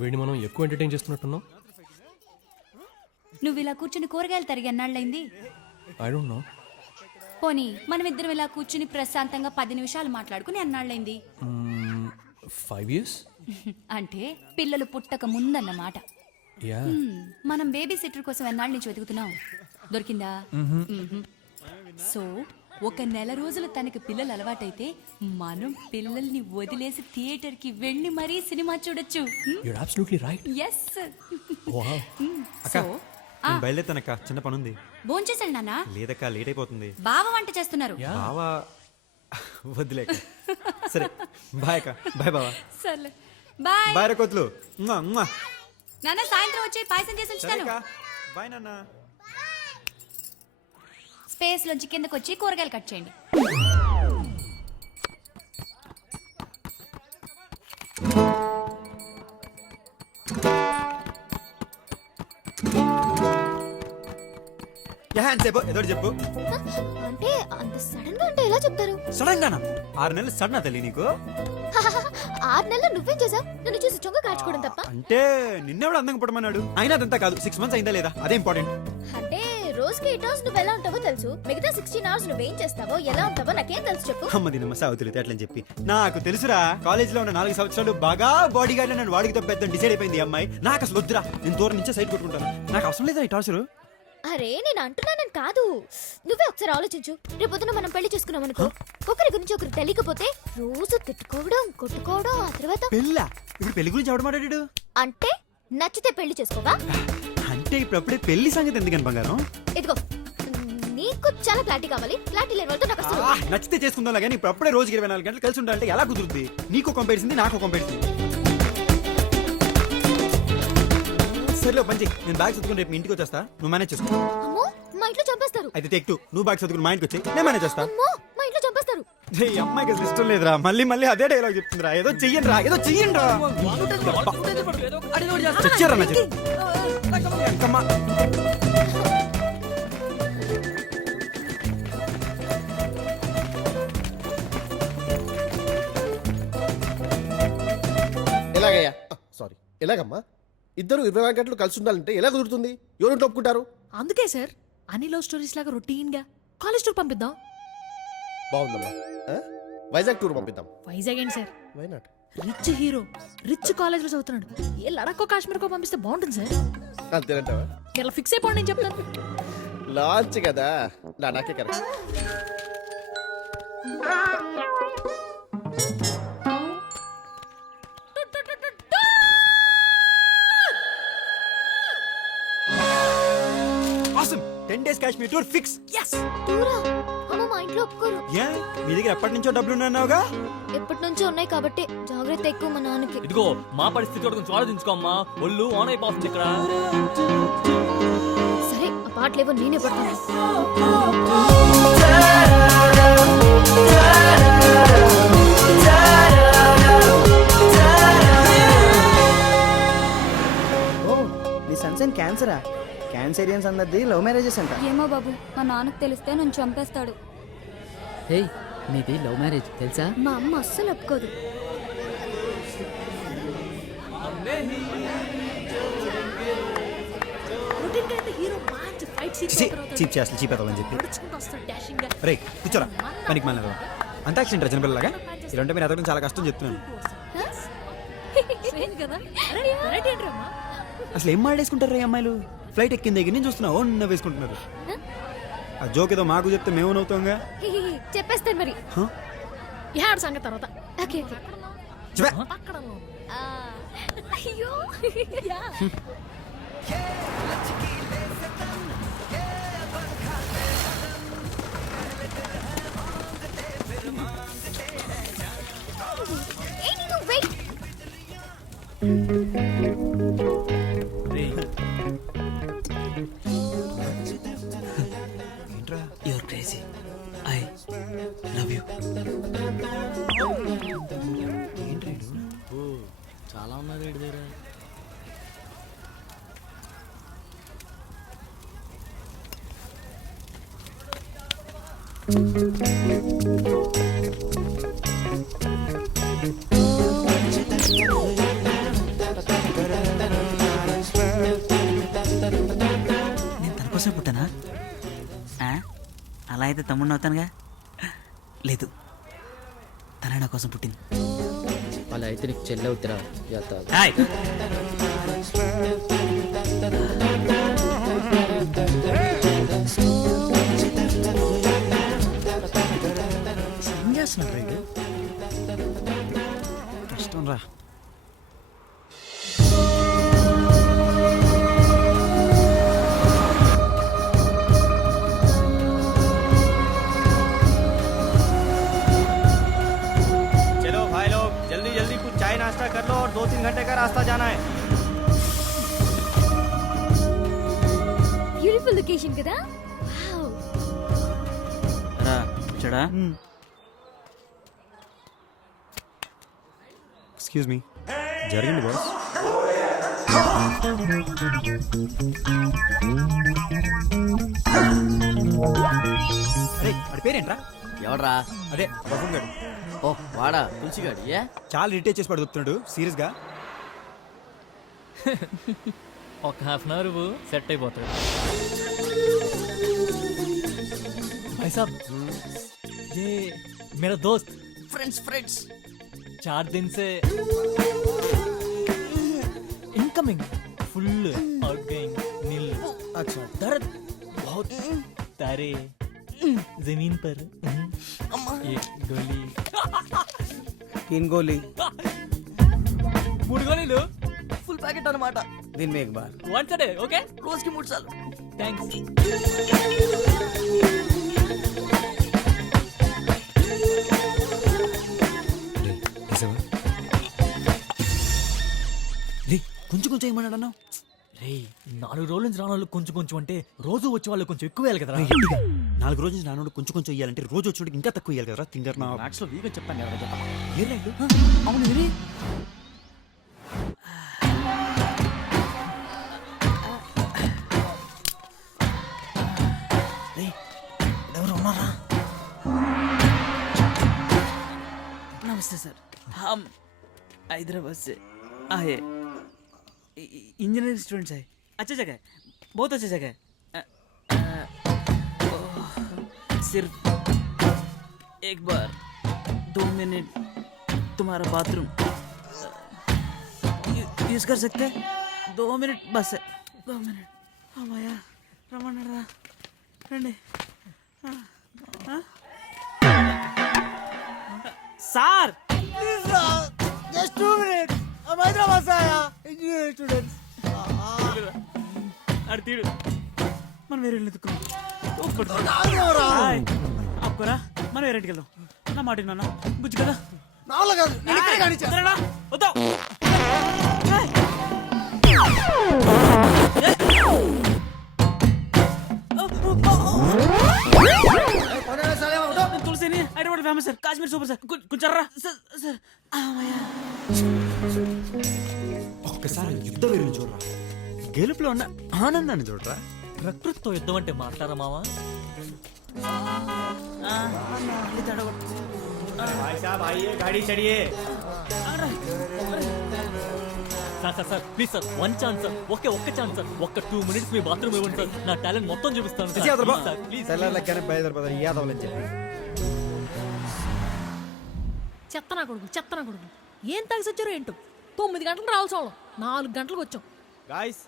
వీడిని మనం ఎక్కువ ఎంటర్టైన్ చేస్తున్నట్టున్నాం. నువ్వు ఇలా కూర్చుని కూరగాయలు తరిగి ఎన్నాళ్ళైంది? I don't know. పోనీ మనం ఇద్దరం ఇలా కూర్చుని ప్రశాంతంగా 10 నిమిషాలు మాట్లాడుకుని ఎన్నాళ్ళైంది? 5 years. అంటే పిల్లలు పుట్టక ముందన్నమాట. యా. మనం బేబీ సిట్టర్ కోసం ఎన్నాళ్ళ నుంచి వెతుకుతున్నాం? దొరికిందా? సో 1 నెల రోజులు తనకి పిల్లలు అలవాటైతే మనం పిల్లల్ని వదిలేసి థియేటర్ కి వెళ్ళి మరీ సినిమా చూడొచ్చు. You are absolutely right. Yes. Wow. అక్క నేను బయలుదేరుతానక్క, చిన్న పని ఉంది. భోంచేసాను నాన్న. లేదక్క, లేట్ అయిపోతుంది. బావ వంట చేస్తున్నారు. బావా వద్దులేక. సరే బాయ్ అక్క. బాయ్ బావా. సర్లే బాయ్. బాయ్ రకోత్లు. నాన్న సాయంత్రం వచ్చి పాయసం చేసి ఉంచుతాను. బాయ్ నాన్న. స్పేస్ లోంచి కిందకు వచ్చి కూరగాయలు కట్ చేయండి. ఏదో చెప్పు. అంటే అంత సడన్ గా అంటే ఎలా చెప్తారు? సడన్ గానా? 6 నెలలు సడన్ తెలియ నీకు? 6 నెలలు నువ్వేం చేసావు? నన్ను చూసి చొంగ కాచుకోవడం తప్ప. అంటే నిన్నెవడు అందంగా పుట్టమన్నాడు? అయినా అదంతా కాదు, 6 months అయిందా లేదా అదే ఇంపార్టెంట్. అంటే రోజుకి 8 hours నువ్వు ఎలా ఉంటావో తెలుసు, మిగతా 16 hours నువ్వేం చేస్తావో ఎలా ఉంటావో నాకేం తెలుసు చెప్పు. అమ్మ దీనమ్మ సావుతులు అట్లని చెప్పి నాకు తెలుసురా. కాలేజ్ లో ఉన్న 4 సంవత్సరాలు బాగా బాడీ గార్డ్ నన్ను వాడికి తప్పేద్దాం డిసైడ్ అయిపోయింది అమ్మాయి. నాకు అసలు వద్దురా, నేను దూరం నుంచే సైడ్ కొట్టుకుంటాను. నాకు అవసరం లేదా ఈ టార్చర్. అరే నేను అంటున్నానని కాదు, నువ్వే ఒకసారి ఆలోచించు. రేపొద్దున మనం పెళ్లి చేసుకున్నాం అనుకో, ఒకరి గురించి ఒకరు తెలియకపోతే రోజు తిట్టుకోవడం కొట్టుకోవడం, ఆ తర్వాత పెళ్ళా? ఇప్పుడు పెళ్లి గురించి ఎవడు మాట్లాడాడు? అంటే నచ్చితే పెళ్లి చేసుకోవా? అంటే ఇప్పుడప్పుడే పెళ్లి సంగతి ఎందుకని బంగారం? ఇదిగో నీకు చాలా క్లారిటీ కావాలి, క్లారిటీ లేని వాళ్ళతో నాకు అసలు నచ్చితే చేసుకుందాం కానీ ఇప్పుడు అప్పుడే రోజుకి 24 గంటలు కలిసి ఉండాలంటే ఎలా కుదురుద్ది? నీకు కంపేరిసింది, నాకు కంపేరిసింది. సరేలే పంచి, నేను బ్యాగ్ చదువుకుని రేపు మీ ఇంటికి వచ్చేస్తా, నువ్వు మేనేజ్ చేసుకో. అమ్మో మా ఇంట్లో చంపేస్తారు. అయితే టేక్ 2, నువ్వు బ్యాగ్ చదువుకుని మా ఇంటికి వచ్చి నేను మేనేజ్ చేస్తా. అమ్మో మా ఇంట్లో చంపేస్తారు. ఈ అమ్మాయికి అసలు ఇష్టం లేదురా, మళ్ళీ మళ్ళీ అదే డైలాగ్ చెప్తుందిరా. ఏదో చెయ్యండి రా, ఏదో చెయ్యండి రా. చచ్చారా నా చెప్పి. ఎలాగయ్యా? సారీ, ఎలాగమ్మా? ఇద్దరు 24 గంటలు కలిసి ఉండాలంటే ఎలా కుదురుతుంది? ఎవరు ఒప్పుకుంటారు? అందుకే సార్ అన్ని లవ్ స్టోరీస్ లాగా రొటీన్ గా కాలేజ్ టూర్ పంపిద్దాం. బాగుందమ్మా. వైజాగ్ టూర్ పంపిద్దాం. వైజాగ్ ఏంటి sir? Why not? Rich hero rich college లో చదువుతున్నాడు. ఏ లడక్కో కాశ్మీర్కో పంపిస్తే బాగుంటుంది సార్. అంతేనంటావా? ఇలా ఫిక్స్ అయిపోండి, నేను చెప్తాను. లాంచ్ కదా, నాకే correct. awesome 10 days Kashmir tour fix. yes టూరా? అమ్మ మా ఇంట్లో ఒప్పుకోరు. ఏ మీ దగ్గర ఎప్పటి నుంచో డబ్బులు ఉన్నావుగా? ఎప్పటి నుంచో ఉన్నాయి కాబట్టి జాగ్రత్త ఎక్కువ మా నాన్నకి. ఇదిగో మా పరిస్థితి కూడా కొంచెం ఆలోచించుకోమ్మా, ఒళ్ళు ఆన్ అయిపోతుంది ఇక్కడ. సరే ఆ పాటలేవో నేనే పడతాను. నీ సన్సైన్ క్యాన్సరా? క్యాన్సరియన్స్ అందరిది లవ్ మ్యారేజెస్ అంట. ఏమో బాబు, మా నాన్నకు తెలిస్తే నన్ను చంపేస్తాడు. ఏయ్ నీది లవ్ మ్యారేజ్ తెలుసా? మా అమ్మ అస్సలు ఒప్పుకోదు. రొటీన్ గా అయితే హీరో మంచి ఫైట్ సీన్ చీప్ చేస్తా చీప్ అవుతామని చెప్పి. నడుచుకుంటూ వస్తాడు డాషింగ్ గా. రే కూర్చోరా, పనికి మళ్ళీ అంతాక్షరి రచన పిల్లలాగా ఇలాంటి మీరు ఎదగడం చాలా కష్టం చెప్తున్నాను. సేమ్ కదా? వెరైటీ ఏంట్రమ్మా? అసలు ఏం మాడేసుకుంటారు రే అమ్మాయిలు? ఫ్లైట్ ఎక్కిన దగ్గర నుంచి చూస్తున్నా ఓ వేసుకుంటున్నారు. ఆ జోక్ ఏదో మాకు చెప్తే మేము నవ్వుతాంగా. చెప్పేస్తాను మరి. యాడ్ సంగతి తర్వాత. Okay okay. పక్కన అయ్యో వెయిట్. ఏంట్రా? You're crazy, I love you. చాలా ఉన్నది వీడి దగ్గర. కోసం పుట్టానా? అలా అయితే తమ్ముడిని అవుతానుగా. లేదు, తనే నా కోసం పుట్టింది. అలా అయితే నీకు చెల్లి అవుతురా. హాయ్. ఏం చేస్తున్నాడు రైడ్? కష్టం రా. चलो भाई लोग जल्दी जल्दी कुछ चाय नाश्ता कर लो और 2-3 घंटे का रास्ता जाना है. బ్యూటిఫుల్ లొకేషన్ కదా. వావ్. రా చెడా. ఎక్స్క్యూజ్ మీ, జరిగింది బాస్. అరే వాడి పేరేంట్రా? ఎవడ్రా? అదే బఫూన్ గాడు. ఓ వాడా తులసిగాడు. ఏ చాలా ఇరిటేట్ చేసి పడుతున్నాడు సీరియస్ గా. ఒక హాఫ్ అన్ అవర్ సెట్ అయిపోతాడు. भाई साहब ये मेरा दोस्त ఫ్రెండ్స్ 4 दिन से इनकमिंग फुल आउटगोइंग नील. अच्छा. दर्द बहुत तारे जमीन पर एक गोली तीन गोली 3 गोलीలు ఫుల్ ప్యాకెట్ అన్నమాట. दिन में एक बार, వన్స్ డే ఓకే రోజుకి 3 సార్లు. థ్యాంక్స్. కొంచెం కొంచెం ఏమన్నాడు అన్నావు? రే 4 రోజుల నుంచి రాని వాళ్ళు కొంచెం కొంచెం అంటే రోజు వచ్చే వాళ్ళు కొంచెం ఎక్కువ వేయాలి కదరా. 4 రోజుల నుంచి నాన్నోడు కొంచెం కొంచెం ఇయ్యాలంటే రోజు వచ్చి ఇంకా తక్కువ ఇయ్యాలి కదరా. తింగర్ నా మ్యాథ్స్ లో వీగా చెప్పాను కదా. ఏ రైలు? అవును విని. ఎవరు ఉన్నారా? नमस्ते सर, हम हैदराबाद से आए. इंजीनियरिंग स्टूडेंट्स है. अच्छा जगह है, बहुत अच्छा जगह है. सिर्फ एक बार 2 मिनट तुम्हारा बाथरूम यूज कर सकते हैं? 2 मिनट बस है. 2 मिनट. अम्माया रमणरा రండి. Sir just 2 minute. హైదరాబాద్ से आया इंजीनियरिंग स्टूडेंट्स. అడి తీడు మనం వేరే ఇల్లు ఎత్తుకున్నాం. आपको రా మనం వేరే ఇంటికి వెళ్దాం. నా మాట నాన్న బుజ్జి కదా. వద్దాం. తులసిని Hyderabad famous sir. Kashmir super sir. కొంచెం రా సార్. ఒక్కసారి యుద్ధ వీరుని చూడరా. గెలుపులో ఉన్న ఆనందాన్ని చూడరా. ప్రకృతితో యుద్ధం అంటే మాట్లాడరా మావా. గాడి చడియే. Sir please sir 1 chance sir. ఒక్క ఛాన్స్ సార్. ఒక్క 2 మినిట్స్ మీ బాత్రూమ్ ఇవ్వండి సార్. నా టాలెంట్ మొత్తం చూపిస్తాను సార్. ప్లీజ్ తెల్లారులెక్కనే బయలుదేరిపోతారు యాదవులని చెప్పి. చెత్త నా కొడుకు ఏం తాగి వచ్చారో ఏంటో. 9 గంటలకు రావాల్సి వాళ్ళం 4 గంటలకు వచ్చాం. गाइस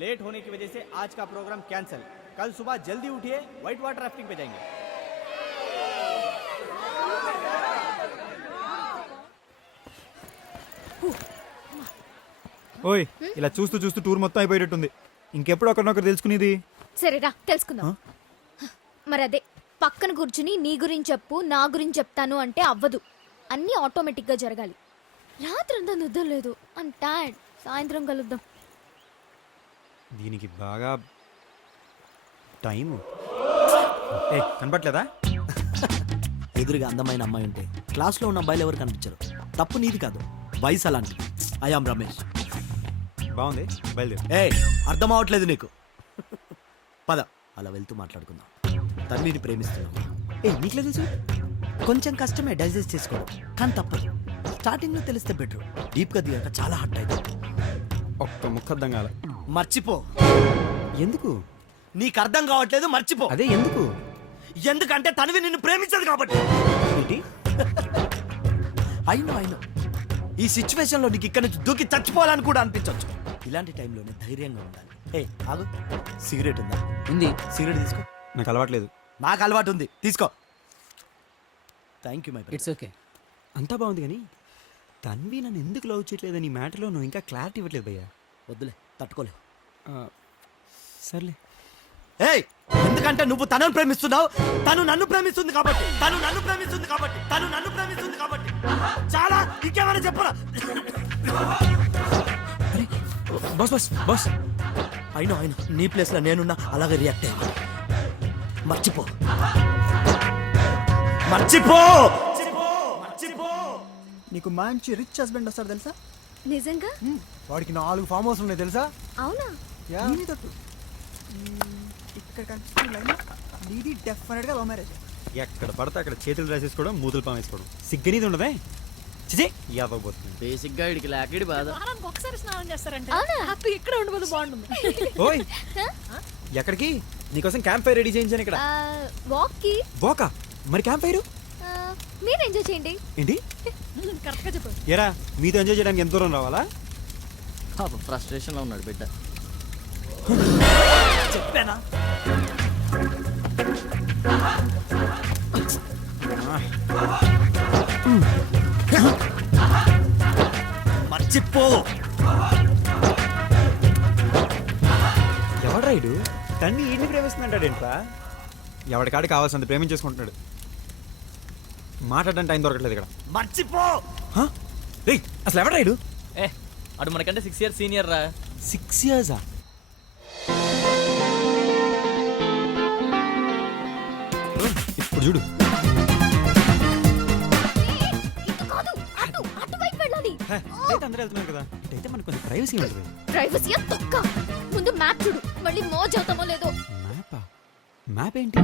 लेट होने की वजह से आज का प्रोग्राम कैंसिल. कल सुबह जल्दी उठिए, व्हाइट वाटर राफ्टिंग पे जाएंगे. ఓయ్ ఇలా చూస్తూ చూస్తూ టూర్ మొత్తం అయిపోయేటట్టుంది. ఇంకెప్పుడు ఒకరినొకరు తెలుసుకునేది. సరేరా తెలుసుకుందాం. మరి అదే పక్కన కూర్చుని నీ గురించి చెప్పు నా గురించి చెప్తాను అంటే అవ్వదు. అన్నీ ఆటోమేటిక్ గా జరగాలి. రాత్రంతా నిద్ర లేదు. I'm tired. సాయంత్రం కలుద్దాం. దీనికి బాగా టైం కనపట్లేదా? ఎదురుగా అందమైన అమ్మాయి ఉంటే క్లాస్లో ఉన్న అబ్బాయిలు ఎవరు కనిపించరు. తప్పు నీది కాదు, వయసు అలాంటిది. ఐఆమ్ రమేష్. బాగుంది, బయలుదేరు. అర్థం అవట్లేదు నీకు. పద అలా వెళ్తూ మాట్లాడుకుందాం. తన్విని ప్రేమిస్తున్నావా? నీకు తెలుసు కొంచెం కష్టమే డైజెస్ట్ చేసుకోవడం, కానీ తప్పదు. స్టార్టింగ్ లో తెలిస్తే బెటర్. డీప్ గా దిగాక చాలా హార్ట్ అవుతుంది. ఒక్క ముక్క అర్థం కాల. మర్చిపో. ఎందుకు? నీకు అర్థం కావట్లేదు, మర్చిపో. అదే ఎందుకు? ఎందుకంటే తనవి నిన్ను ప్రేమించదు కాబట్టి. ఏంటి? అయినో ఈ సిచ్యువేషన్ లో నీకు ఇక్కడ నుంచి దూకి చచ్చిపోవాలని కూడా అనిపించవచ్చు. ఇలాంటి టైంలోనే ధైర్యంగా ఉండాలి. ఏ ఆగు, సిగరెట్ ఉందా? ఉంది. సిగరెట్ తీసుకో. నాకు అలవాట్లేదు. నాకు అలవాటు ఉంది, తీసుకో. Thank you my it's okay. అంతా బాగుంది కానీ తన్వి నన్ను ఎందుకు లవ్ చేయట్లేదని ఈ మ్యాటర్లో నువ్వు ఇంకా క్లారిటీ ఇవ్వట్లేదు భయ్యా. వద్దులే, తట్టుకోలేవు. సర్లే. ఏయ్, ఎందుకంటే నువ్వు తనను ప్రేమిస్తున్నావు, తను నన్ను ప్రేమిస్తుంది కాబట్టి. చాలా ఇంకేమైనా చెప్పరా? బాస్ అయినో నీ ప్లేస్ లో నేనున్నా అలాగే రియాక్ట్ అయ్యా. మర్చిపో. నీకు మంచి రిచ్ హస్బెండ్ వస్తాడు తెలుసా? నిజంగా? వాడికి 4 ఫామ్ హౌస్ ఉన్నాయి తెలుసా? అవునా? దీని తట్టు. ఇక్కడ కనిపిస్తున్న లైన్ నీది డెఫినెట్ గా లవ్ మ్యారేజ్. ఎక్కడ పడితే అక్కడ చేతులు రాసేసుకోవడం, మూతులు పామేసుకోవడం. సిగ్గనీది ఉండదే. చిచి యాదవబోతుంది. బేసిక్ గా ఇడికి లేకడి బాధ. వారానికి ఒకసారి స్నానం చేస్తారంటే అవునా? హ్యాపీ ఇక్కడే ఉండిపోతే బాగుంటుంది. ఓయ్ ఎక్కడికి? నీకోసం క్యాంప్ ఫైర్ రెడీ చేయించాను ఇక్కడ. వాక్ కి. బోకా మరి క్యాంప్ ఫైర్ మీరు ఎంజాయ్ చేయండి. ఏంటి? కరెక్ట్ గా చెప్పు. ఎరా మీతో ఎంజాయ్ చేయడానికి ఎంత దూరం రావాలా? ఫ్రస్ట్రేషన్ లో ఉన్నాడు బిడ్డ. చెప్పానా? మర్చిపో. ఎవడు రైడు తన్ని ఈడిని ప్రేమిస్తున్నాడేంట్రా? ఎవడికాడు కావాల్సినంత ప్రేమించేసుకుంటున్నాడు. మాట్లాడడానికి టైం దొరకట్లేదు ఇక్కడ. మర్చిపో. రేయ్ అసలు ఎవడు రైడు? ఏ అడు మనకంటే 6 years సీనియర్ రా. 6 years? ఇప్పుడు చూడు. ఇటు కాదు, అటువైపు వెళ్ళాలి. అయితే అందరూ వెళ్తున్నారు కదా, అయితే మనకు కొంచెం ప్రైవసీ ఉంటుంది. ప్రైవసీ తొక్క. ముందు మ్యాప్ చూడు, మళ్ళీ మోజ్ అవుతామో లేదో. మ్యాపా? మ్యాప్ ఏంటి?